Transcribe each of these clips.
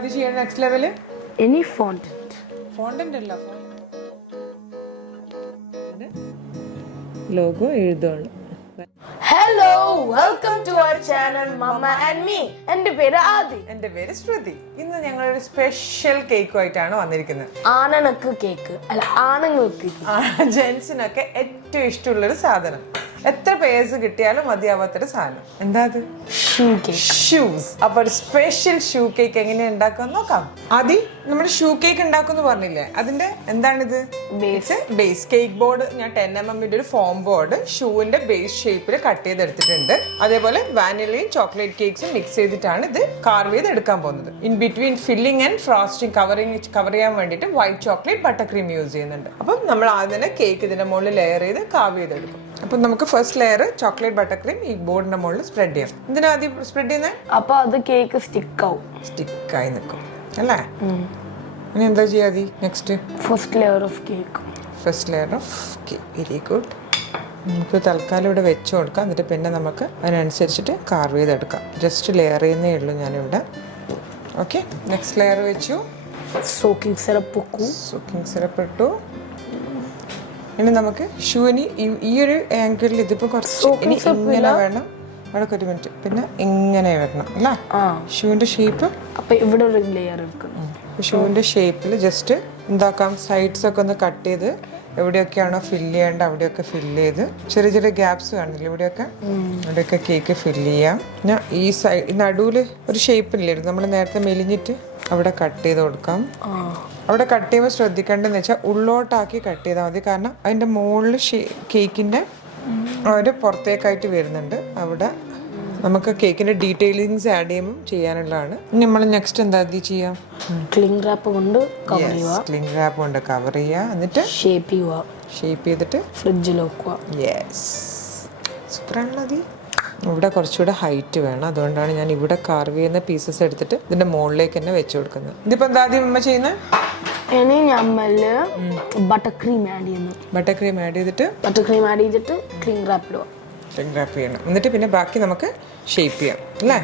ആദ്യം ചെയ്യണം next level? Any fondant. Fondant അല്ല, logo എഴുതാണ്. Hello, welcome to our channel Mama and me. എൻ്റെ പേര് ആദി. എൻ്റെ പേര് ശ്രുതി. ഇന്ന് ഞങ്ങൾ ഒരു സ്പെഷ്യൽ കേക്കുമായിട്ടാണ് വന്നിരിക്കുന്നത്. ആണുങ്ങൾക്ക് കേക്ക് അല്ല, ആണുങ്ങൾക്ക് ജെൻസിനൊക്കെ ഏറ്റവും ഇഷ്ടമുള്ളൊരു സാധനം. എത്ര പേഴ്സ് കിട്ടിയാലും മതിയാവാത്തൊരു സാധനം. എന്താ അത്? ഷൂസ്. അപ്പൊ ഒരു സ്പെഷ്യൽ ഷൂ കേക്ക് എങ്ങനെ ഉണ്ടാക്കാൻ നോക്കാം. ആദ്യം നമ്മൾ ഷൂ കേക്ക് ഉണ്ടാക്കുമെന്ന് പറഞ്ഞില്ലേ, അതിന്റെ എന്താണിത്? Base cake board. ഞാൻ 10mm ഒരു ഫോം ബോർഡ് ഷൂവിന്റെ ബേസ് ഷേപ്പിൽ കട്ട് ചെയ്തെടുത്തിട്ടുണ്ട്. അതേപോലെ വാനിലയും ചോക്ലേറ്റ് കേക്ക്സും മിക്സ് ചെയ്തിട്ടാണ് ഇത് കാർവ് ചെയ്ത് എടുക്കാൻ പോകുന്നത്. In between filling and frosting cover ചെയ്യാൻ വേണ്ടിയിട്ട് white chocolate butter cream use ചെയ്യുന്നുണ്ട്. അപ്പം നമ്മൾ ആദ്യം കേക്ക് ഇതിന്റെ മുകളിൽ ലെയർ ചെയ്ത് കാർവ് ചെയ്തെടുക്കും. അപ്പൊ നമുക്ക് first layer chocolate butter cream ഈ ബോർഡിന്റെ മുകളിൽ സ്പ്രെഡ് ചെയ്യാം. എന്തിനാ ആദ്യം സ്പ്രെഡ് ചെയ്യുന്നത്? അപ്പൊ അത് കേക്ക് സ്റ്റിക്കായി നിൽക്കും അല്ലേ? ഇനി എന്താ ചെയ്യാതി? Next first layer of cake. Very good. നമുക്ക് തൽക്കാലം ഇവിടെ വെച്ച് കൊടുക്കാം. എന്നിട്ട് പിന്നെ നമുക്ക് അതിനനുസരിച്ചിട്ട് കാർവ് ചെയ്തെടുക്കാം. ജസ്റ്റ് ലെയർ ചെയ്യുന്നേ ഉള്ളൂ ഞാനിവിടെ. ഓക്കെ, നെക്സ്റ്റ് ലെയർ വെച്ചു. സോക്കിംഗ് സിറപ്പ് ഇട്ടു. ഇനി നമുക്ക് ഷൂവിന് ഈ ഒരു ആംഗിളിൽ ഇതിപ്പോ കുറച്ച് ഇങ്ങനെ വേണം. അവിടെ ഒരു മിനിറ്റ്, പിന്നെ ഇങ്ങനെ വരണം അല്ലേ ഷൂവിന്റെ ഷേപ്പ്. അപ്പൊ ഇവിടെ ഒരു ലെയർ ഷൂവിന്റെ ഷേപ്പിൽ ജസ്റ്റ് എന്താക്കാം, സൈഡ്സ് ഒക്കെ ഒന്ന് കട്ട് ചെയ്ത് എവിടെയൊക്കെയാണോ ഫില്ല് ചെയ്യേണ്ട അവിടെയൊക്കെ ഫില്ല് ചെയ്ത്, ചെറിയ ചെറിയ ഗ്യാപ്സ് കാണില്ല ഇവിടെയൊക്കെ കേക്ക് ഫില്ല് ചെയ്യാം. പിന്നെ ഈ സൈഡ് നടുവില് ഒരു ഷേപ്പില്ലേ നമ്മൾ നേരത്തെ മെലിഞ്ഞിട്ട് അവിടെ കട്ട് ചെയ്ത് കൊടുക്കാം. അവിടെ കട്ട് ചെയ്യുമ്പോൾ ശ്രദ്ധിക്കേണ്ടതെന്ന് വെച്ചാൽ ഉള്ളോട്ടാക്കി കട്ട് ചെയ്താൽ മതി. കാരണം അതിൻ്റെ മുകളിൽ കേക്കിൻ്റെ ഒരു പുറത്തേക്കായിട്ട് വരുന്നുണ്ട്. അവിടെ നമുക്ക് കേക്കിൻ്റെ ഡീറ്റെയിലിങ്സ് ആഡ് ചെയ്യുമ്പോൾ ചെയ്യാനുള്ളതാണ്. നമ്മൾ നെക്സ്റ്റ് എന്താ ചെയ്യാം? ക്ലിംഗ് റാപ്പ് കൊണ്ട് കവർ ചെയ്യുക. എന്നിട്ട് ഷേപ്പ് ചെയ്തിട്ട് ഫ്രിഡ്ജിൽ വെക്കുക. യെസ്, സൂപ്പറാണല്ലോ. അത് ഇവിടെ കുറച്ചുകൂടെ ഹൈറ്റ് വേണം. അതുകൊണ്ടാണ് ഞാൻ ഇവിടെ കാർവ് ചെയ്യുന്ന പീസസ് എടുത്തിട്ട് ഇതിന്റെ മുകളിലേക്ക് തന്നെ വെച്ച് കൊടുക്കുന്നത്. ഇതിപ്പോ എന്താ ആദ്യം അമ്മ ചെയ്യുന്നത്? ഇനി നമ്മള് ബട്ടർ ക്രീം ആഡ് ചെയ്യുന്നു. ബട്ടർ ക്രീം ആഡ് ചെയ്തിട്ട് ക്ലിംഗ് റാപ്പ് ചെയ്യണം. എന്നിട്ട് പിന്നെ ബാക്കി നമുക്ക് ഷേപ്പ് ചെയ്യാം അല്ലേ?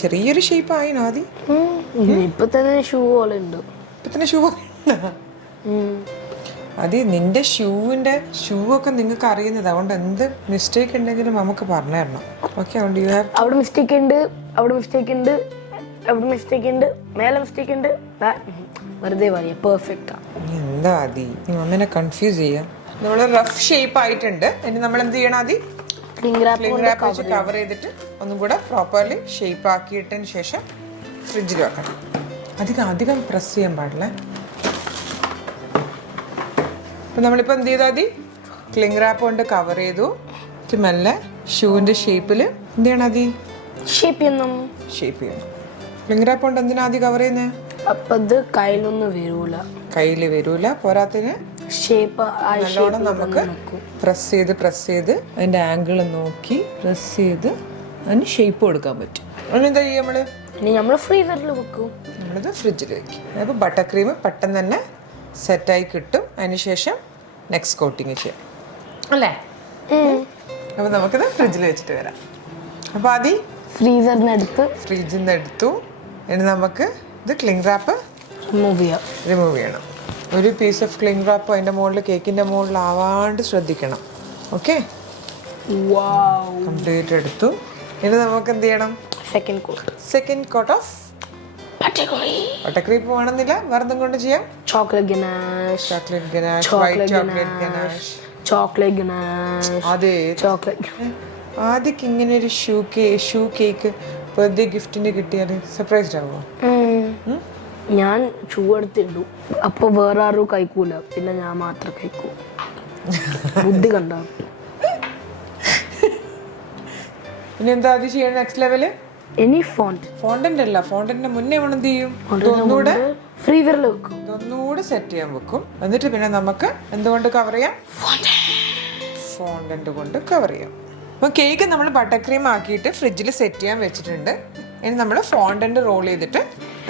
ചെറിയൊരു ഷേപ്പ് ആയിനോ ആദ്യം? ഇപ്പൊ തന്നെ ഷൂ പോലെ ഉണ്ട്. അത് നിന്റെ ഷൂ ഒക്കെ നിങ്ങൾക്ക് അറിയുന്നത്. അതുകൊണ്ട് എന്ത് മിസ്റ്റേക്ക് ഉണ്ടെങ്കിലും നമുക്ക് പറഞ്ഞു തരണം. ഓക്കെ, അവിടെ മിസ്റ്റേക്ക് ഉണ്ട്, മേലെ മിസ്റ്റേക്ക് ഉണ്ട്. വെറുതെ പറയാ പെർഫെക്റ്റ്. എന്താ ആദി അമ്മനെ കൺഫ്യൂസ് ചെയ്യാം. നമ്മള് റഫ് ഷേപ്പ് ആയിട്ടുണ്ട്. ഇനി നമ്മൾ എന്ത് ചെയ്യണം? ആദ്യം ക്ലിംഗ് റാപ്പ് വെച്ച് കവർ ചെയ്തിട്ട് ഒന്നും കൂടെ പ്രോപ്പർലി ഷേപ്പ് ആക്കിയിട്ടതിന് ശേഷം ഫ്രിഡ്ജിൽ വെക്കണം. അധികം പ്രസ് ചെയ്യാൻ പാടില്ല. അപ്പം നമ്മളിപ്പോൾ എന്ത് ചെയ്താൽ മതി? ക്ലിംഗ് റാപ്പ് കൊണ്ട് കവർ ചെയ്തു. മെല്ലെ ഷൂവിൻ്റെ ഷേപ്പിൽ എന്ത് ചെയ്യണം? ആദ്യം ഷേപ്പ് ചെയ്യണം. ക്ലിംഗ് റാപ്പ് കൊണ്ട് എന്തിനാ ആദ്യം കവർ ചെയ്യുന്നത്? അപ്പം ഇത് കയ്യിൽ വരൂല. പോരാത്തിന് നല്ലോണം നമുക്ക് പ്രസ് ചെയ്ത് അതിൻ്റെ ആംഗിൾ നോക്കി പ്രസ് ചെയ്ത് അതിന് ഷേപ്പ് കൊടുക്കാൻ പറ്റും. അതിനെന്താ ചെയ്യുക? നമ്മൾ ഫ്രീസറിൽ വെക്കും. നമ്മളിത് ഫ്രിഡ്ജിൽ വെക്കും. അപ്പോൾ ബട്ടർ ക്രീം പെട്ടെന്ന് തന്നെ സെറ്റായി കിട്ടും. അതിനുശേഷം നെക്സ്റ്റ് കോട്ടിങ് ചെയ്യാം അല്ലേ? അപ്പോൾ നമുക്കിത് ഫ്രിഡ്ജിൽ വെച്ചിട്ട് വരാം. അപ്പോൾ ആദ്യം ഫ്രിഡ്ജിൽ നിന്ന് എടുത്തു. ഇനി നമുക്ക് ഇത് ക്ലിംഗ് റാപ്പ് റിമൂവ് ചെയ്യണം. ഒരു പീസ് ഓഫ് ക്ലിംഗ് റാപ്പ് അതിൻ്റെ മുകളിൽ കേക്കിൻ്റെ മുകളിൽ ആവാണ്ട് ശ്രദ്ധിക്കണം. ഓക്കെ, കംപ്ലീറ്റ് എടുത്തു. ഇനി നമുക്ക് എന്ത് ചെയ്യണം? Second coat of butter cream വേണമെന്നില്ല, വേറെ എന്തും കൊണ്ട് ചെയ്യാം. Chocolate ganache. ആദ്യം ഇങ്ങനെ ഒരു ഷൂ കേക്ക് ബർത്ത്ഡേ ഗിഫ്റ്റിന് കിട്ടിയാൽ സർപ്രൈസ്ഡ് ആവുമോ? ഞാൻ ഷൂ എടുത്തിട്ടു. അപ്പൊ വേറെ ആരും കഴിക്കൂല, പിന്നെ ഞാൻ മാത്രം കഴിക്കൂ. ബുദ്ധി കണ്ട. ഇനി എന്താ ആദ്യം ചെയ്യണം? നെക്സ്റ്റ് ലെവല് ഫോണ്ടന്റ് അല്ല, ഫോണ്ടന്റിന് മുന്നേ നമ്മൾ എന്ത് ചെയ്യും? ഒന്നുകൂടെ ഫ്രീസറിൽ വെക്കും. ഒന്നുകൂടെ സെറ്റ് ചെയ്യാൻ വെക്കും. എന്നിട്ട് പിന്നെ നമുക്ക് എന്തുകൊണ്ട് കവർ ചെയ്യാം? ഫോണ്ടന്റ് കൊണ്ട് കവർ ചെയ്യാം. അപ്പോൾ കേക്ക് നമ്മൾ ബട്ടർ ക്രീം ആക്കിയിട്ട് ഫ്രിഡ്ജിൽ സെറ്റ് ചെയ്യാൻ വെച്ചിട്ടുണ്ട്. ഇനി നമ്മൾ ഫോണ്ടന്റ് റോൾ ചെയ്തിട്ട്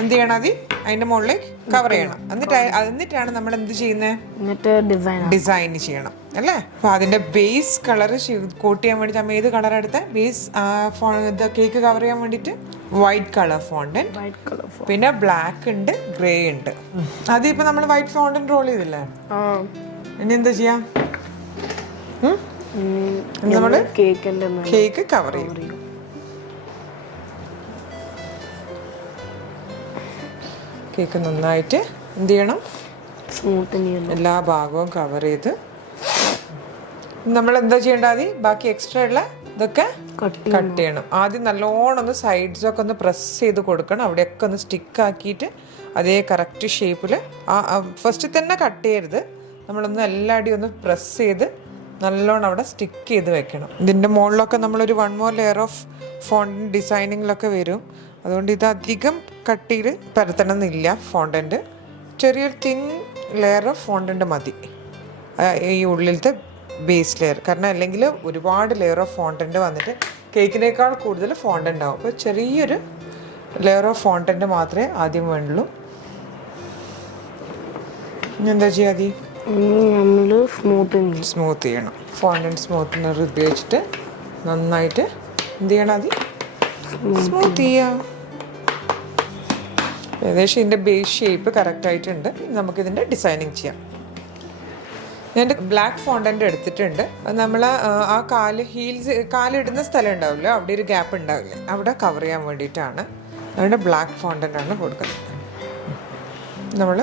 എന്ത് ചെയ്യണം? അതിന്റെ മുകളിലേക്ക് കവർ ചെയ്യണം. എന്നിട്ടാണ് നമ്മൾ എന്ത് ചെയ്യുന്നത്? ഡിസൈൻ ചെയ്യണം. അല്ലേ? അപ്പോൾ അതിൻ്റെ ബേസ് കളർ കോട്ട് ചെയ്യാൻ വേണ്ടിയിട്ട് നമ്മൾ ഏത് കളർ എടുത്ത ബേസ് കേക്ക് കവർ ചെയ്യാൻ വേണ്ടിയിട്ട് വൈറ്റ് കളർ ഫോണ്ടന്റ്, പിന്നെ ബ്ലാക്ക് ഉണ്ട്, ഗ്രേ ഉണ്ട്. അതിപ്പോൾ നമ്മൾ വൈറ്റ് ഫോണ്ടന്റ് റോൾ ചെയ്തില്ലേ? ഇനി എന്താ ചെയ്യാം? നമ്മൾ കേക്ക് കവർ ചെയ്യും. കേക്ക് നന്നായിട്ട് എന്ത് ചെയ്യണം? എല്ലാ ഭാഗവും കവർ ചെയ്ത് നമ്മൾ എന്താ ചെയ്യേണ്ടത്? ആദ്യം ബാക്കി എക്സ്ട്രാ ഉള്ള ഇതൊക്കെ കട്ട് ചെയ്യണം. ആദ്യം നല്ലോണം ഒന്ന് സൈഡ്സൊക്കെ ഒന്ന് പ്രസ് ചെയ്ത് കൊടുക്കണം. അവിടെയൊക്കെ ഒന്ന് സ്റ്റിക്ക് ആക്കിയിട്ട് അതേ കറക്റ്റ് ഷേപ്പിൽ ഫസ്റ്റ് തന്നെ കട്ട് ചെയ്യരുത്. നമ്മളൊന്ന് എല്ലാടിയും ഒന്ന് പ്രസ് ചെയ്ത് നല്ലോണം അവിടെ സ്റ്റിക്ക് ചെയ്ത് വെക്കണം. ഇതിൻ്റെ മുകളിലൊക്കെ നമ്മളൊരു 1 more ലെയർ ഓഫ് ഫോണ്ടന്റ് ഡിസൈനിങ്ങിലൊക്കെ വരും. അതുകൊണ്ട് ഇത് അധികം കട്ടിയിൽ പരത്തണം എന്നില്ല. ഫോണ്ടന്റ് ചെറിയൊരു തിൻ ലെയർ ഓഫ് ഫോണ്ടന്റ് മതി ഈ ഉള്ളിലത്തെ ബേസ് ലെയർ. കാരണം അല്ലെങ്കിൽ ഒരുപാട് ലെയർ ഓഫ് ഫോണ്ടന്റ് വന്നിട്ട് കേക്കിനേക്കാൾ കൂടുതൽ ഫോണ്ടന്റ് ആവും. അപ്പോൾ ചെറിയൊരു ലെയർ ഓഫ് ഫോണ്ടന്റ് മാത്രമേ ആദ്യം വേണ്ടുള്ളൂ. ഇനി എന്താ ചെയ്യാതി? സ്മൂത്ത് ചെയ്യണം. ഫോണ്ടന്റ് സ്മൂത്തനർ ഉപയോഗിച്ചിട്ട് നന്നായിട്ട് എന്ത് ചെയ്യണം? ആദ്യം സ്മൂത്ത് ചെയ്യാം. ഏകദേശം ഇതിൻ്റെ ബേസ് ഷേപ്പ് കറക്റ്റായിട്ടുണ്ട്. നമുക്കിതിൻ്റെ ഡിസൈനിങ് ചെയ്യാം. ഞാൻ ബ്ലാക്ക് ഫോണ്ടൻ്റ് എടുത്തിട്ടുണ്ട്. അത് നമ്മൾ ആ കാലിടുന്ന സ്ഥലം ഉണ്ടാവില്ല, അവിടെ ഒരു ഗ്യാപ്പ് ഉണ്ടാവില്ല, അവിടെ കവർ ചെയ്യാൻ വേണ്ടിയിട്ടാണ്. അവിടെ ബ്ലാക്ക് ഫോണ്ടൻ്റാണ് കൊടുക്കുന്നത്. നമ്മൾ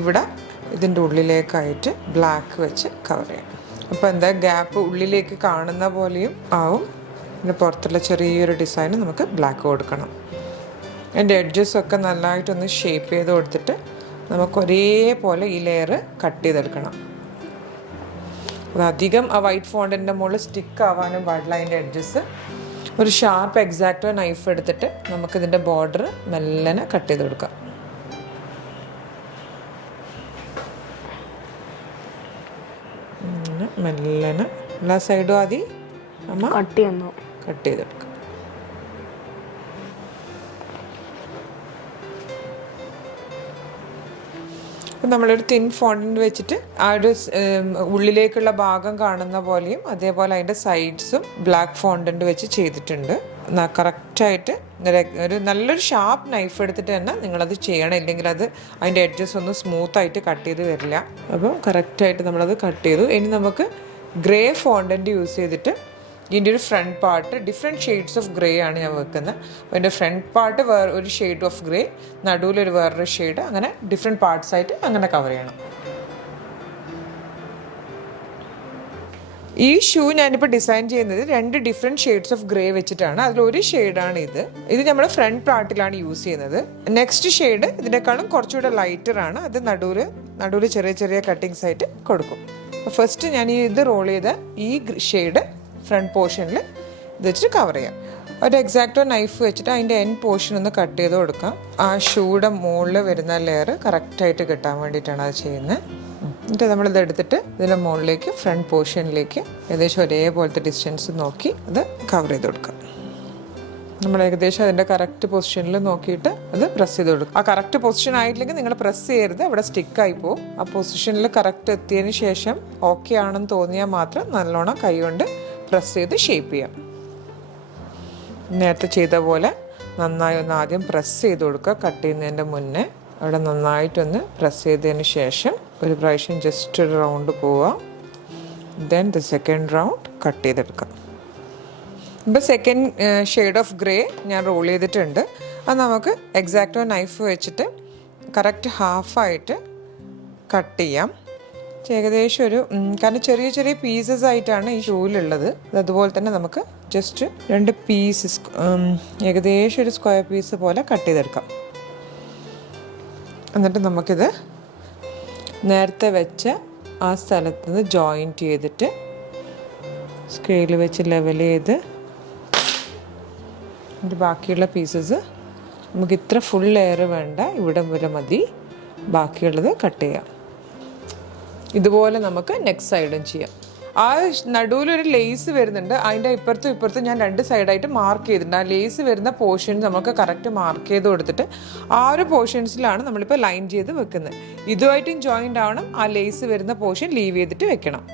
ഇവിടെ ഇതിൻ്റെ ഉള്ളിലേക്കായിട്ട് ബ്ലാക്ക് വെച്ച് കവർ ചെയ്യണം. അപ്പോൾ എന്താ ഗ്യാപ്പ് ഉള്ളിലേക്ക് കാണുന്ന പോലെയും ആവും. പിന്നെ പുറത്തുള്ള ചെറിയൊരു ഡിസൈന് നമുക്ക് ബ്ലാക്ക് കൊടുക്കണം. അതിൻ്റെ എഡ്ജസൊക്കെ നല്ലതായിട്ടൊന്ന് ഷേപ്പ് ചെയ്ത് കൊടുത്തിട്ട് നമുക്ക് ഒരേപോലെ ഈ ലെയർ കട്ട് ചെയ്തെടുക്കണം. അധികം ആ വൈറ്റ് ഫോണ്ടിൻ്റെ മുകളിൽ സ്റ്റിക്ക് ആവാനും പാടില്ല. അതിൻ്റെ എഡ്ജസ് ഒരു ഷാർപ്പ് എക്സാക്റ്റോ നൈഫ് എടുത്തിട്ട് നമുക്കിതിൻ്റെ ബോർഡർ മെല്ലനെ കട്ട് ചെയ്ത് കൊടുക്കാം. മെല്ലനെ എല്ലാ സൈഡും ആദ്യം നമ്മൾ കട്ട് ചെയ്തെടുക്കാം. അപ്പം നമ്മളൊരു തിൻ ഫോണ്ടന്റ് വെച്ചിട്ട് ആ ഒരു ഉള്ളിലേക്കുള്ള ഭാഗം കാണുന്ന പോലെയും അതേപോലെ അതിൻ്റെ സൈഡ്സും ബ്ലാക്ക് ഫോണ്ടന്റ് വെച്ച് ചെയ്തിട്ടുണ്ട്. കറക്റ്റായിട്ട് ഒരു നല്ലൊരു ഷാർപ്പ് നൈഫ് എടുത്തിട്ട് തന്നെ നിങ്ങളത് ചെയ്യണം. ഇല്ലെങ്കിൽ അത് അതിൻ്റെ എഡ്ജസ് ഒന്നും സ്മൂത്തായിട്ട് കട്ട് ചെയ്ത് വരില്ല. അപ്പം കറക്റ്റായിട്ട് നമ്മളത് കട്ട് ചെയ്തു. ഇനി നമുക്ക് ഗ്രേ ഫോണ്ടന്റ് യൂസ് ചെയ്തിട്ട് ഇതിൻ്റെ ഒരു front part different shades of grey ആണ് ഞാൻ വെക്കുന്നത്. അപ്പോൾ എൻ്റെ ഫ്രണ്ട് പാർട്ട് ഒരു ഷെയ്ഡ് ഓഫ് ഗ്രേ, നടുവിലൊരു വേറൊരു ഷെയ്ഡ്, അങ്ങനെ ഡിഫറെൻറ്റ് പാർട്സ് ആയിട്ട് അങ്ങനെ കവർ ചെയ്യണം. ഈ ഷൂ ഞാനിപ്പോൾ ഡിസൈൻ ചെയ്യുന്നത് 2 ഡിഫറെൻറ്റ് ഷെയ്ഡ്സ് ഓഫ് ഗ്രേ വെച്ചിട്ടാണ്. അതിലൊരു ഷെയ്ഡാണ് ഇത് നമ്മൾ ഫ്രണ്ട് പാർട്ടിലാണ് യൂസ് ചെയ്യുന്നത്. നെക്സ്റ്റ് ഷെയ്ഡ് ഇതിനേക്കാളും കുറച്ചുകൂടെ ലൈറ്ററാണ്. അത് നടുവിൽ ചെറിയ ചെറിയ കട്ടിങ്സ് ആയിട്ട് കൊടുക്കും. അപ്പോൾ ഫസ്റ്റ് ഞാൻ ഇത് റോൾ ചെയ്ത ഈ ഷെയ്ഡ് ഫ്രണ്ട് പോർഷനിൽ ഇത് വെച്ചിട്ട് കവർ ചെയ്യാം. ഒരു എക്സാക്റ്റോ നൈഫ് വെച്ചിട്ട് അതിൻ്റെ എൻഡ് പോർഷൻ ഒന്ന് കട്ട് ചെയ്ത് കൊടുക്കാം. ആ ഷൂയുടെ മുകളിൽ വരുന്ന ലെയർ കറക്റ്റായിട്ട് കിട്ടാൻ വേണ്ടിയിട്ടാണ് അത് ചെയ്യുന്നത്. എന്നിട്ട് നമ്മളിത് എടുത്തിട്ട് ഇതിൻ്റെ മുകളിലേക്ക് ഫ്രണ്ട് പോർഷനിലേക്ക് ഏകദേശം ഒരേപോലത്തെ ഡിസ്റ്റൻസ് നോക്കി അത് കവർ ചെയ്ത് കൊടുക്കാം. നമ്മൾ ഏകദേശം അതിൻ്റെ കറക്റ്റ് പൊസിഷനിൽ നോക്കിയിട്ട് അത് പ്രസ് ചെയ്ത് കൊടുക്കും. ആ കറക്റ്റ് പൊസിഷൻ ആയിട്ടില്ലെങ്കിൽ നിങ്ങൾ പ്രസ് ചെയ്യരുത്, അവിടെ സ്റ്റിക്കായി പോകും. ആ പൊസിഷനിൽ കറക്റ്റ് എത്തിയതിന് ശേഷം ഓക്കെ ആണെന്ന് തോന്നിയാൽ മാത്രം നല്ലോണം കൈ കൊണ്ട് പ്രസ് ചെയ്ത് ഷേപ്പ് ചെയ്യാം. നേരത്തെ ചെയ്ത പോലെ നന്നായി ഒന്ന് ആദ്യം പ്രസ് ചെയ്ത് കൊടുക്കുക. കട്ട് ചെയ്യുന്നതിൻ്റെ മുന്നേ അവിടെ നന്നായിട്ടൊന്ന് പ്രസ് ചെയ്തതിന് ശേഷം ഒരു പ്രാവശ്യം ജസ്റ്റ് ഒരു റൗണ്ട് പോവുക. Then the second round cut ചെയ്തെടുക്കാം. ഇപ്പോൾ സെക്കൻഡ് ഷെയ്ഡ് ഓഫ് ഗ്രേ ഞാൻ റോൾ ചെയ്തിട്ടുണ്ട്. അത് നമുക്ക് എക്സാക്റ്റോ നൈഫ് വെച്ചിട്ട് കറക്റ്റ് ഹാഫായിട്ട് കട്ട് ചെയ്യാം. ഏകദേശം ഒരു കാരണം ചെറിയ ചെറിയ പീസസ് ആയിട്ടാണ് ഈ ഷൂവിലുള്ളത്. അതുപോലെ തന്നെ നമുക്ക് ജസ്റ്റ് 2 പീസസ് ഏകദേശം ഒരു സ്ക്വയർ പീസ് പോലെ കട്ട് ചെയ്തെടുക്കാം. എന്നിട്ട് നമുക്കിത് നേരത്തെ വെച്ച ആ സ്ഥലത്ത് നിന്ന് ജോയിൻറ്റ് ചെയ്തിട്ട് സ്കെയിൽ വെച്ച് ലെവൽ ചെയ്ത് ബാക്കിയുള്ള പീസസ് നമുക്ക് ഇത്ര ഫുൾ ലെയർ വേണ്ട, ഇവിടം വരെ മതി. ബാക്കിയുള്ളത് കട്ട് ചെയ്യാം. ഇതുപോലെ നമുക്ക് നെക്സ്റ്റ് സൈഡും ചെയ്യാം. ആ നടുവിലൊരു ലേസ് വരുന്നുണ്ട്. അതിൻ്റെ ഇപ്പുറത്തും ഞാൻ 2 സൈഡായിട്ട് മാർക്ക് ചെയ്തിട്ടുണ്ട്. ആ ലേസ് വരുന്ന പോർഷൻ നമുക്ക് കറക്റ്റ് മാർക്ക് ചെയ്ത് കൊടുത്തിട്ട് ആ ഒരു പോർഷൻസിലാണ് നമ്മളിപ്പോൾ ലൈൻ ചെയ്ത് വെക്കുന്നത്. ഇതുമായിട്ടും ജോയിൻ്റ് ആവണം. ആ ലേസ് വരുന്ന പോർഷൻ ലീവ് ചെയ്തിട്ട് വെക്കണം.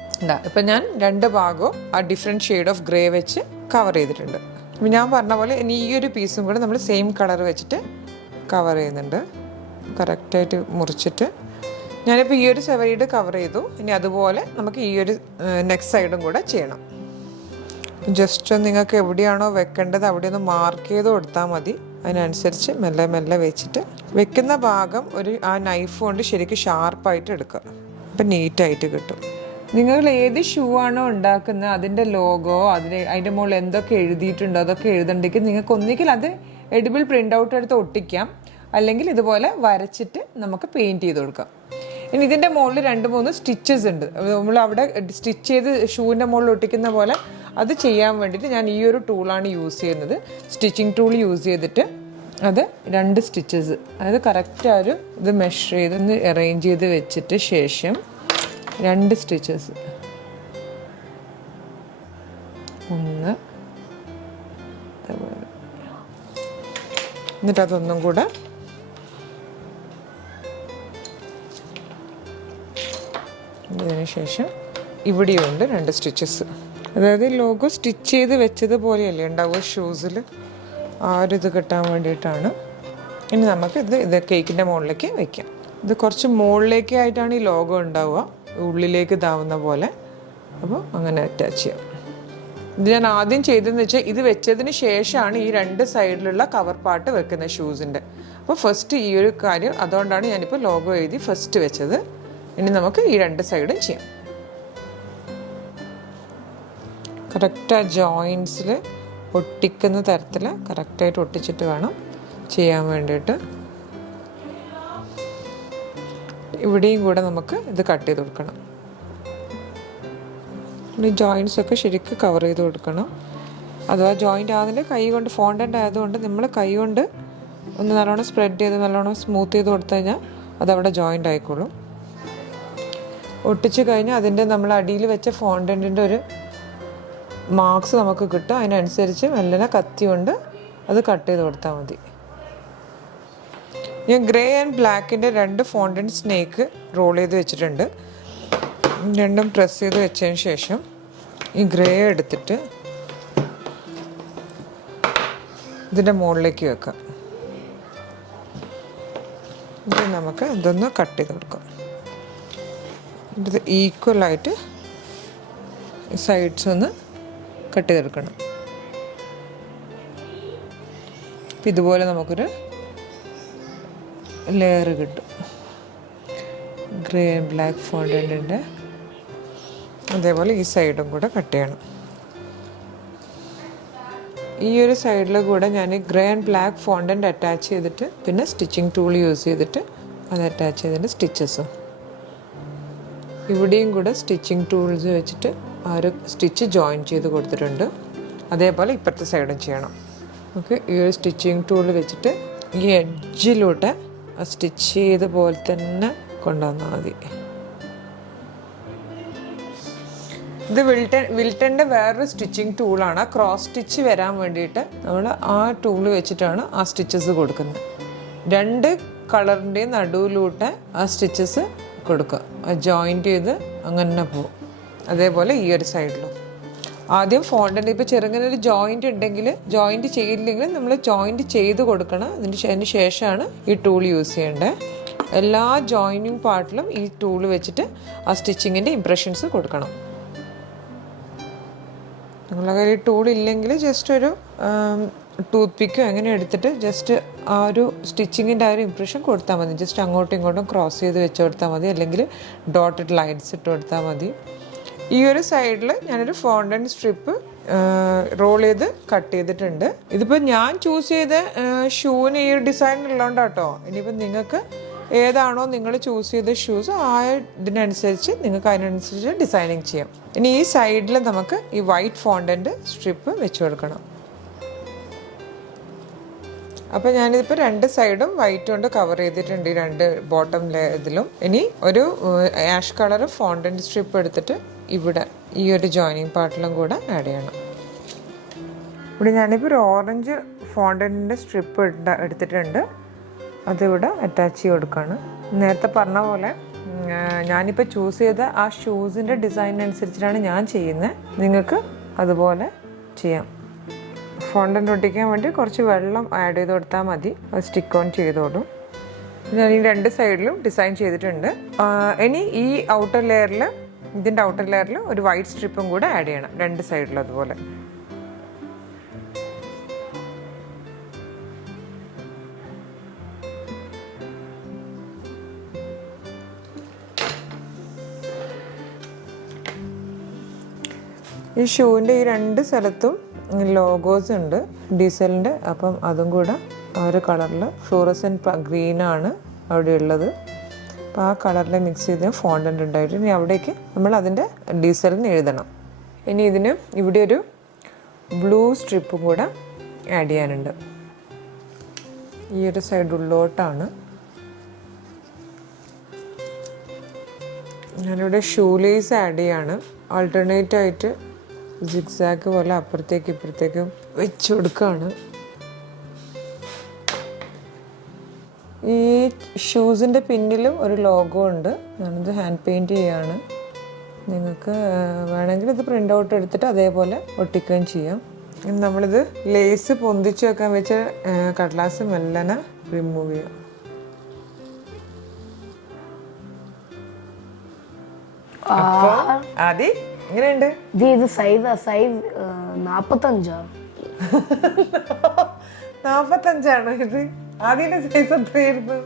ഇപ്പം ഞാൻ 2 ഭാഗവും ആ ഡിഫറെൻറ്റ് ഷെയ്ഡ് ഓഫ് ഗ്രേ വെച്ച് കവർ ചെയ്തിട്ടുണ്ട്. അപ്പം ഞാൻ പറഞ്ഞ പോലെ ഇനി ഈ ഒരു പീസും കൂടെ നമ്മൾ സെയിം കളർ വെച്ചിട്ട് കവർ ചെയ്യുന്നുണ്ട്. കറക്റ്റായിട്ട് മുറിച്ചിട്ട് ഞാനിപ്പോൾ ഈ ഒരു സൈഡ് കവർ ചെയ്തു. ഇനി അതുപോലെ നമുക്ക് ഈ ഒരു നെക്സ്റ്റ് സൈഡും കൂടെ ചെയ്യണം. ജസ്റ്റ് നിങ്ങൾക്ക് എവിടെയാണോ വെക്കേണ്ടത് അവിടെ ഒന്ന് മാർക്ക് ചെയ്ത് കൊടുത്താൽ മതി. അതിനനുസരിച്ച് മെല്ലെ മെല്ലെ വെച്ചിട്ട് വെക്കുന്ന ഭാഗം ആ നൈഫ് കൊണ്ട് ശരിക്കും ഷാർപ്പായിട്ട് എടുക്കുക. അപ്പം നീറ്റായിട്ട് കിട്ടും. നിങ്ങൾ ഏത് ഷൂ ആണോ ഉണ്ടാക്കുന്നത് അതിൻ്റെ ലോഗോ അതിൻ്റെ മുകളിൽ എന്തൊക്കെ എഴുതിയിട്ടുണ്ടോ അതൊക്കെ എഴുതണ്ടെങ്കിൽ നിങ്ങൾക്ക് ഒന്നുകിൽ അത് എഡിബിൾ പ്രിൻ്റ് ഔട്ട് എടുത്ത് ഒട്ടിക്കാം, അല്ലെങ്കിൽ ഇതുപോലെ വരച്ചിട്ട് നമുക്ക് പെയിൻറ്റ് ചെയ്ത് കൊടുക്കാം. ഇനി ഇതിൻ്റെ മുകളിൽ 2-3 സ്റ്റിച്ചസ് ഉണ്ട്. നമ്മൾ അവിടെ സ്റ്റിച്ച് ചെയ്ത് ഷൂവിൻ്റെ മുകളിൽ ഒട്ടിക്കുന്ന പോലെ അത് ചെയ്യാൻ വേണ്ടിയിട്ട് ഞാൻ ഈ ഒരു ടൂളാണ് യൂസ് ചെയ്യുന്നത്. സ്റ്റിച്ചിങ് ടൂൾ യൂസ് ചെയ്തിട്ട് അത് 2 സ്റ്റിച്ചസ്, അതായത് കറക്റ്റ് ആ ഒരു ഇത് മെഷർ ചെയ്ത് അറേഞ്ച് ചെയ്ത് വെച്ചിട്ട് ശേഷം 2 സ്റ്റിച്ചസ്, 1 എന്നിട്ട് അതൊന്നും കൂടെ ഇതിന് ശേഷം ഇവിടെയുണ്ട് 2 സ്റ്റിച്ചസ്. അതായത് ലോഗോ സ്റ്റിച്ച് ചെയ്ത് വെച്ചതുപോലെയല്ലേ ഉണ്ടാവുക ഷൂസിൽ, ആ ഒരു ഇത് കിട്ടാൻ വേണ്ടിയിട്ടാണ്. ഇനി നമുക്ക് ഇത് കേക്കിൻ്റെ മുകളിലേക്ക് വയ്ക്കാം. ഇത് കുറച്ച് മുകളിലേക്കായിട്ടാണ് ഈ ലോഗോ ഉണ്ടാവുക, ഉള്ളിലേക്ക് ഇതാവുന്ന പോലെ. അപ്പോൾ അങ്ങനെ അറ്റാച്ച് ചെയ്യാം. ഇത് ഞാൻ ആദ്യം ചെയ്തതെന്ന് വെച്ചാൽ ഇത് വെച്ചതിന് ശേഷമാണ് ഈ 2 സൈഡിലുള്ള കവർ പാർട്ട് വെക്കുന്നത് ഷൂസിൻ്റെ. അപ്പോൾ ഫസ്റ്റ് ഈ ഒരു കാര്യം, അതുകൊണ്ടാണ് ഞാനിപ്പോൾ ലോഗോ എഴുതി ഫസ്റ്റ് വെച്ചത്. ഇനി നമുക്ക് ഈ 2 സൈഡും ചെയ്യാം. കറക്റ്റ് ആ ജോയിൻസിൽ ഒട്ടിക്കുന്ന തരത്തിൽ കറക്റ്റായിട്ട് ഒട്ടിച്ചിട്ട് വേണം ചെയ്യാൻ വേണ്ടിയിട്ട്. ഇവിടെയും കൂടെ നമുക്ക് ഇത് കട്ട് ചെയ്ത് കൊടുക്കണം. ഈ ജോയിൻസൊക്കെ ശരിക്കും കവർ ചെയ്ത് കൊടുക്കണം. അഥവാ ജോയിൻ്റ് ആകുന്നില്ല, കൈ കൊണ്ട് ഫോണ്ടൻ്റ് ആയതുകൊണ്ട് നമ്മൾ കൈ കൊണ്ട് ഒന്ന് നല്ലോണം സ്പ്രെഡ് ചെയ്ത് നല്ലോണം സ്മൂത്ത് ചെയ്ത് കൊടുത്തു കഴിഞ്ഞാൽ അതവിടെ ജോയിൻ്റ് ആയിക്കോളും. ഒട്ടിച്ച് കഴിഞ്ഞാൽ അതിൻ്റെ നമ്മൾ അടിയിൽ വെച്ച ഫോണ്ടൻറ്റിൻ്റെ ഒരു മാർക്സ് നമുക്ക് കിട്ടും. അതിനനുസരിച്ച് മെല്ലനെ കത്തി കൊണ്ട് അത് കട്ട് ചെയ്ത് കൊടുത്താൽ മതി. ഞാൻ ഗ്രേ ആൻഡ് ബ്ലാക്കിൻ്റെ 2 ഫോണ്ടൻറ്റ് സ്നേക്ക് റോൾ ചെയ്ത് വെച്ചിട്ടുണ്ട്. 2ഉം പ്രസ് ചെയ്ത് വെച്ചതിന് ശേഷം ഈ ഗ്രേ എടുത്തിട്ട് ഇതിൻ്റെ മുകളിലേക്ക് വെക്കാം. ഇത് നമുക്ക് ഇതൊന്ന് കട്ട് ചെയ്ത് കൊടുക്കാം. ഇത് ഈക്വലായിട്ട് സൈഡ്സ് ഒന്ന് കട്ട് ചെയ്തെടുക്കണം. അപ്പം ഇതുപോലെ നമുക്കൊരു ലെയർ കിട്ടും. ഗ്രേ ആൻഡ് ബ്ലാക്ക് ഫോണ്ടൻറ്റിൻ്റെ അതേപോലെ ഈ സൈഡും കൂടെ കട്ട് ചെയ്യണം. ഈ ഒരു സൈഡിൽ കൂടെ ഞാൻ grey and black fondant attach ചെയ്തിട്ട് പിന്നെ സ്റ്റിച്ചിങ് ടൂൾ യൂസ് ചെയ്തിട്ട് അത് അറ്റാച്ച് ചെയ്തിട്ട് സ്റ്റിച്ചസും ഇവിടെയും കൂടെ സ്റ്റിച്ചിങ് ടൂൾസ് വെച്ചിട്ട് ആ ഒരു സ്റ്റിച്ച് ജോയിൻ ചെയ്ത് കൊടുത്തിട്ടുണ്ട്. അതേപോലെ ഇപ്പുറത്തെ സൈഡും ചെയ്യണം. നമുക്ക് ഈ ഒരു സ്റ്റിച്ചിങ് ടൂൾ വെച്ചിട്ട് ഈ എഡ്ജിലൂടെ ആ സ്റ്റിച്ച് ചെയ്ത പോലെ തന്നെ കൊണ്ടുവന്നാൽ മതി. ഇത് വിൽട്ടൻ്റെ വേറൊരു സ്റ്റിച്ചിങ് ടൂളാണ്. ക്രോസ് സ്റ്റിച്ച് വരാൻ വേണ്ടിയിട്ട് നമ്മൾ ആ ടൂൾ വെച്ചിട്ടാണ് ആ സ്റ്റിച്ചസ് കൊടുക്കുന്നത്. 2 കളറിൻ്റെയും നടുവിലൂടെ ആ സ്റ്റിച്ചസ് കൊടുക്കുക, ജോയിൻറ്റ് ചെയ്ത് അങ്ങനെ പോകും. അതേപോലെ ഈ ഒരു സൈഡിലും ആദ്യം ഫോണ്ടൻ്റ് ഇപ്പോൾ ചെറുങ്ങനെ ഒരു ജോയിൻറ്റ് ഉണ്ടെങ്കിൽ ജോയിൻറ്റ് ചെയ്യില്ലെങ്കിൽ നമ്മൾ ജോയിൻറ്റ് ചെയ്ത് കൊടുക്കണം. അതിന് ശേഷമാണ് ഈ ടൂൾ യൂസ് ചെയ്യേണ്ടത്. എല്ലാ ജോയിനിങ് പാർട്ടിലും ഈ ടൂൾ വെച്ചിട്ട് ആ സ്റ്റിച്ചിങ്ങിൻ്റെ ഇംപ്രഷൻസ് കൊടുക്കണം. നിങ്ങളുടെ കയ്യിൽ ടൂൾ ഇല്ലെങ്കിൽ ജസ്റ്റ് ഒരു ടൂത്ത് പിക്കോ എങ്ങനെ എടുത്തിട്ട് ജസ്റ്റ് ആ ഒരു സ്റ്റിച്ചിങ്ങിൻ്റെ ആ ഒരു ഇംപ്രഷൻ കൊടുത്താൽ മതി. ജസ്റ്റ് അങ്ങോട്ടും ഇങ്ങോട്ടും ക്രോസ് ചെയ്ത് വെച്ച് കൊടുത്താൽ മതി, അല്ലെങ്കിൽ ഡോട്ടഡ് ലൈൻസ് ഇട്ട് കൊടുത്താൽ മതി. ഈ ഒരു സൈഡിൽ ഞാനൊരു ഫോണ്ടൻറ്റ് സ്ട്രിപ്പ് റോൾ ചെയ്ത് കട്ട് ചെയ്തിട്ടുണ്ട്. ഇതിപ്പോൾ ഞാൻ ചൂസ് ചെയ്ത ഷൂവിന് ഈ ഒരു ഡിസൈൻ ഉള്ളതുകൊണ്ടാട്ടോ. ഇനിയിപ്പോൾ നിങ്ങൾക്ക് ഏതാണോ നിങ്ങൾ ചൂസ് ചെയ്ത ഷൂസ് ആ ഇതിനനുസരിച്ച് നിങ്ങൾക്ക് അതിനനുസരിച്ച് ഡിസൈനിങ് ചെയ്യാം. ഇനി ഈ സൈഡിൽ നമുക്ക് ഈ വൈറ്റ് ഫോണ്ടൻറ്റ് സ്ട്രിപ്പ് വെച്ച് കൊടുക്കണം. അപ്പോൾ ഞാനിതിപ്പോൾ 2 സൈഡും വൈറ്റ് കൊണ്ട് കവർ ചെയ്തിട്ടുണ്ട്, ഈ 2 ബോട്ടം ഇതിലും. ഇനി ഒരു ആഷ് കളർ ഫോണ്ടൻറ്റ് സ്ട്രിപ്പ് എടുത്തിട്ട് ഇവിടെ ഈ ഒരു ജോയിനിങ് പാർട്ടിലും കൂടെ ആഡ് ചെയ്യണം. ഇവിടെ ഞാനിപ്പോൾ ഒരു ഓറഞ്ച് ഫോണ്ടൻറ്റിൻ്റെ സ്ട്രിപ്പ് എടുത്തിട്ടുണ്ട്, അതിവിടെ അറ്റാച്ച് ചെയ്ത് കൊടുക്കുകയാണ്. നേരത്തെ പറഞ്ഞ പോലെ ഞാനിപ്പോൾ ചൂസ് ചെയ്ത ആ ഷൂസിൻ്റെ ഡിസൈനനുസരിച്ചിട്ടാണ് ഞാൻ ചെയ്യുന്നത്. നിങ്ങൾക്ക് അതുപോലെ ചെയ്യാം. ഫോണ്ടൻ്റ് ഒട്ടിക്കാൻ വേണ്ടി കുറച്ച് വെള്ളം ആഡ് ചെയ്ത് കൊടുത്താൽ മതി, അത് സ്റ്റിക്ക് ഓൺ ചെയ്തോളും. ഞാൻ ഈ 2 സൈഡിലും ഡിസൈൻ ചെയ്തിട്ടുണ്ട്. ഇനി ഈ ഔട്ടർ ലെയറിൽ, ഇതിൻ്റെ ഔട്ടർ ലെയറിൽ ഒരു വൈറ്റ് സ്ട്രിപ്പും കൂടെ ആഡ് ചെയ്യണം 2 സൈഡിലും അതുപോലെ. ഈ ഷൂവിൻ്റെ ഈ 2 സ്ഥലത്തും ലോഗോസ് ഉണ്ട് ഡീസലിൻ്റെ. അപ്പം അതും കൂടെ ആ ഒരു കളറിൽ ഫ്ലൂറസെൻറ്റ് ഗ്രീനാണ് അവിടെ ഉള്ളത്. അപ്പോൾ ആ കളറിൽ മിക്സ് ചെയ്ത് ഫോണ്ടൻ്റ് ഉണ്ടായിട്ട് ഇനി അവിടേക്ക് നമ്മൾ അതിൻ്റെ ഡീസലിന് എഴുതണം. ഇനി ഇതിന് ഇവിടെ ഒരു ബ്ലൂ സ്ട്രിപ്പും കൂടെ ആഡ് ചെയ്യാനുണ്ട്. ഈ ഒരു സൈഡ് ഉള്ളോട്ടാണ്. ഞാനിവിടെ ഷൂ ലേസ് ആഡ് ചെയ്യാണ്. ആൾട്ടർനേറ്റ് ആയിട്ട് സിഗ്സാഗ് പോലെ അപ്പുറത്തേക്ക് ഇപ്പുറത്തേക്കും വെച്ച് കൊടുക്കുകയാണ്. ഈ ഷൂസിൻ്റെ പിന്നിലും ഒരു ലോഗോ ഉണ്ട്. ഞാനിത് ഹാൻഡ് പെയിൻറ്റ് ചെയ്യാണ്. നിങ്ങൾക്ക് വേണമെങ്കിൽ ഇത് പ്രിൻ്റ് ഔട്ട് എടുത്തിട്ട് അതേപോലെ ഒട്ടിക്കുകയും ചെയ്യാം. ഇനി നമ്മളിത് ലേസ് പൊന്തിച്ച് വെക്കാൻ വെച്ച കടലാസ് മെല്ലനെ റിമൂവ് ചെയ്യാം. ആദ്യം എങ്ങനെയുണ്ട്? ഇത് സൈസ് 45 ഇത്? ആദ്യത്തെ സൈസ് എത്രയായിരുന്നു?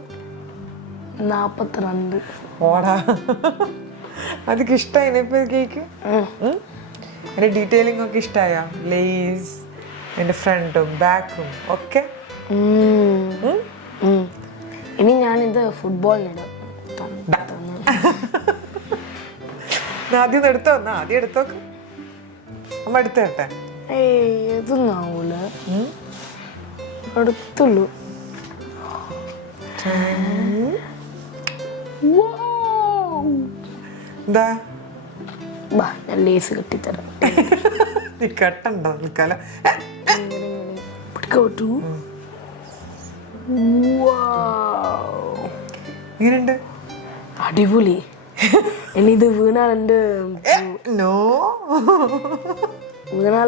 42. ഓടാ, അതൊക്കെ ഇഷ്ടമായി ഇപ്പൊ കേക്ക്? അതിന്റെ ഡീറ്റെയിലിംഗ് ഒക്കെ ഇഷ്ടമായോ? ലേസ്, അതിന്റെ ഫ്രണ്ടും ബാക്കും ഒക്കെ. ഇനി ഞാനിത് ഫുട്ബോളിനിടാം. ആദ്യം എടുത്തോ, ആദ്യം എടുത്തോക്ക്. അമ്മ എടുത്തു കേട്ടെ. ഇതൊന്നും ആവൂല, അടുത്തുള്ളൂ. എന്താ ഞാൻ ലേസ് കെട്ടിത്തരാം. നീ കെട്ടണ്ടോ നിൽക്കാല? ഇങ്ങനെയുണ്ട്? അടിപൊളി. ഇനി ഇത് വീണാൽ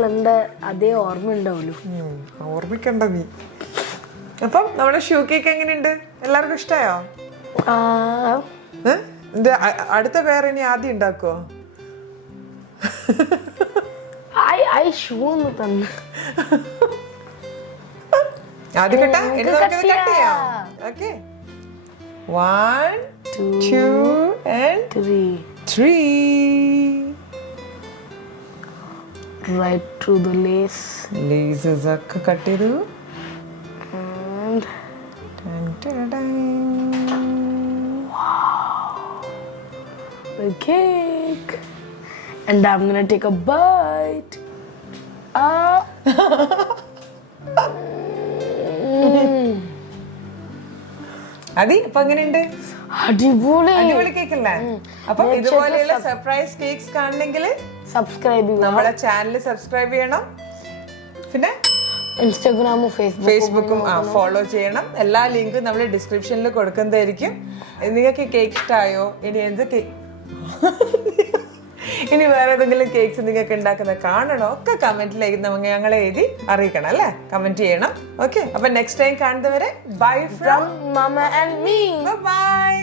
എന്റെ അതേ ഓർമ്മ ഉണ്ടാവുള്ളൂ. ഓർമ്മിക്കണ്ട നീ. അപ്പം നമ്മുടെ ഷൂ കേക്ക് എങ്ങനെയുണ്ട്? എല്ലാവർക്കും ഇഷ്ടമായോ? അടുത്ത പേര് ഇനി ആദ്യം ഉണ്ടാക്കുവോ? ആദ്യം കെട്ടാം. ഇനി നമുക്കിത് കട്ട് ചെയ്യാം. Okay, 1 2 and 3. Right through the lace. Laces ഒക്കെ കട്ട് ചെയ്തു. The cake. And I'm gonna take a bite. അതി അപ്പൊ എങ്ങനെയുണ്ട്? അടിപൊളി കേക്ക് അല്ലേ? അപ്പൊ ഇതുപോലെയുള്ള സർപ്രൈസ് കേക്ക്സ് കാണണമെങ്കിൽ സബ്സ്ക്രൈബ് ചെയ്യണം. നമ്മളെ ചാനൽ സബ്സ്ക്രൈബ് ചെയ്യണം. പിന്നെ ഇൻസ്റ്റാഗ്രാമും ഫേസ്ബുക്കും ഫോളോ ചെയ്യണം. എല്ലാ ലിങ്കും നമ്മൾ ഡിസ്ക്രിപ്ഷനിൽ കൊടുക്കുന്നതായിരിക്കും. നിങ്ങൾക്ക് കേക്ക് ഇഷ്ടമായോ? ഇനി എന്ത് ഇനി വേറെ ഏതെങ്കിലും കേക്ക്സ് നിങ്ങൾക്ക് ഉണ്ടാക്കുന്ന കാണണോ ഒക്കെ കമന്റിലേക്ക് ഞങ്ങളെ എഴുതി അറിയിക്കണം അല്ലേ? കമന്റ് ചെയ്യണം. ഓക്കെ, അപ്പൊ നെക്സ്റ്റ് ടൈം കാണുന്നവരെ bye from Mama and me. By.